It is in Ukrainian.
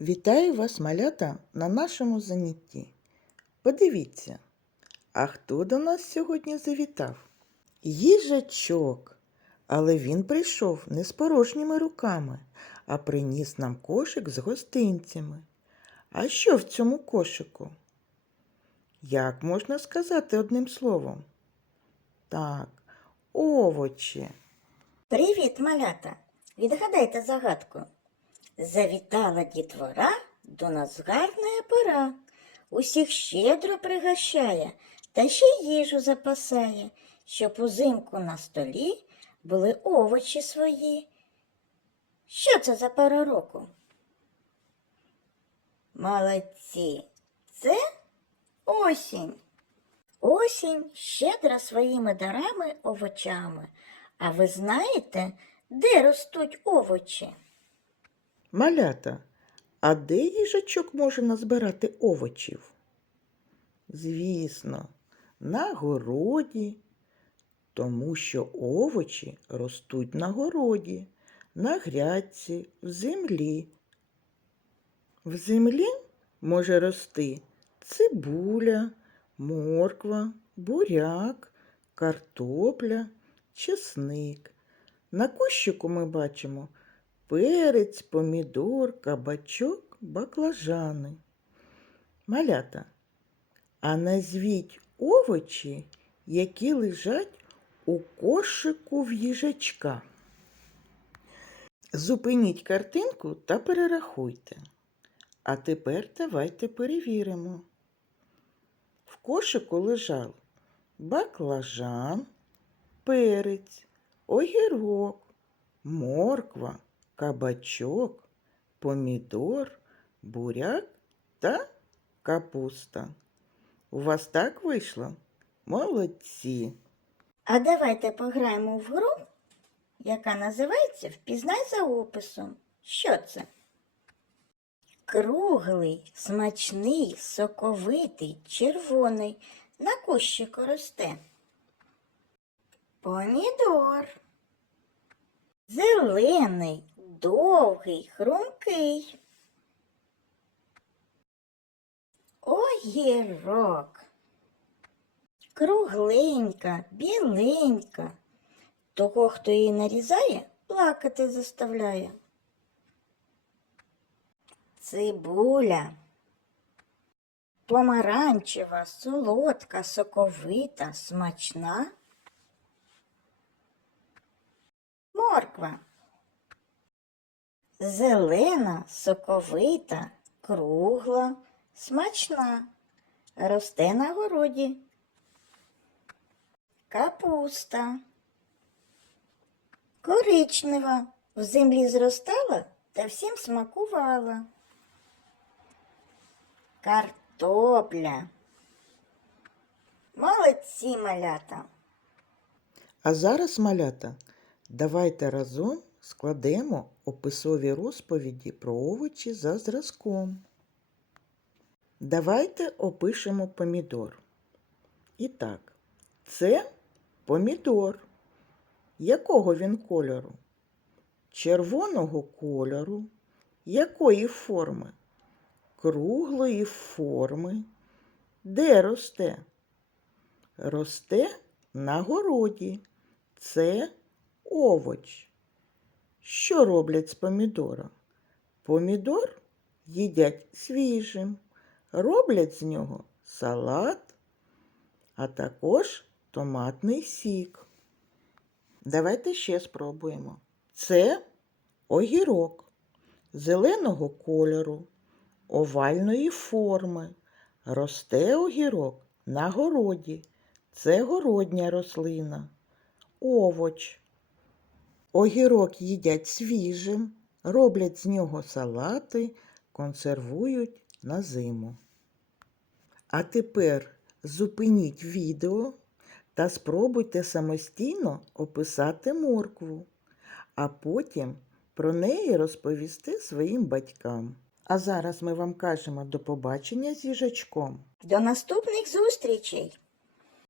Вітаю вас, малята, на нашому занятті. Подивіться, а хто до нас сьогодні завітав? Їжачок. Але він прийшов не з порожніми руками, а приніс нам кошик з гостинцями. А що в цьому кошику? Як можна сказати одним словом? Так, овочі. Привіт, малята! Відгадайте загадку. Завітала дітвора, до нас гарна пора. Усіх щедро пригощає, та ще їжу запасає, щоб узимку на столі були овочі свої. Що це за пора року? Молодці, це осінь. Осінь щедра своїми дарами овочами. А ви знаєте, де ростуть овочі? Малята, а де їжачок може назбирати овочів? Звісно, на городі, тому що овочі ростуть на городі, на грядці, в землі. В землі може рости цибуля, морква, буряк, картопля, чесник. На кущику ми бачимо перець, помідор, кабачок, баклажани. Малята, а назвіть овочі, які лежать у кошику в їжачка. Зупиніть картинку та перерахуйте. А тепер давайте перевіримо. В кошику лежав баклажан, перець, огірок, морква, кабачок, помідор, буряк та капуста. У вас так вийшло? Молодці! А давайте пограємо в гру, яка називається Впізнай за описом. Що це? Круглий, смачний, соковитий, червоний, на кущику росте. Помідор. Зелений, довгий, хрумкий. Огірок. Кругленька, біленька. Того, хто її нарізає, плакати заставляє. Цибуля. Помаранчева, солодка, соковита, смачна. Морква. Зелена, соковита, кругла, смачна. Росте на городі. Капуста. Коричнева. В землі зростала та всім смакувала. Картопля. Молодці малята. А зараз, малята, давайте разом складемо описові розповіді про овочі за зразком. Давайте опишемо помідор. І так, це помідор. Якого він кольору? Червоного кольору. Якої форми? Круглої форми. Де росте? Росте на городі. Це овоч. Що роблять з помідора? Помідор їдять свіжим, роблять з нього салат, а також томатний сік. Давайте ще спробуємо. Це огірок зеленого кольору, овальної форми. Росте огірок на городі. Це городня рослина. Овоч. Огірок їдять свіжим, роблять з нього салати, консервують на зиму. А тепер зупиніть відео та спробуйте самостійно описати моркву, а потім про неї розповісти своїм батькам. А зараз ми вам кажемо до побачення з їжачком. До наступних зустрічей!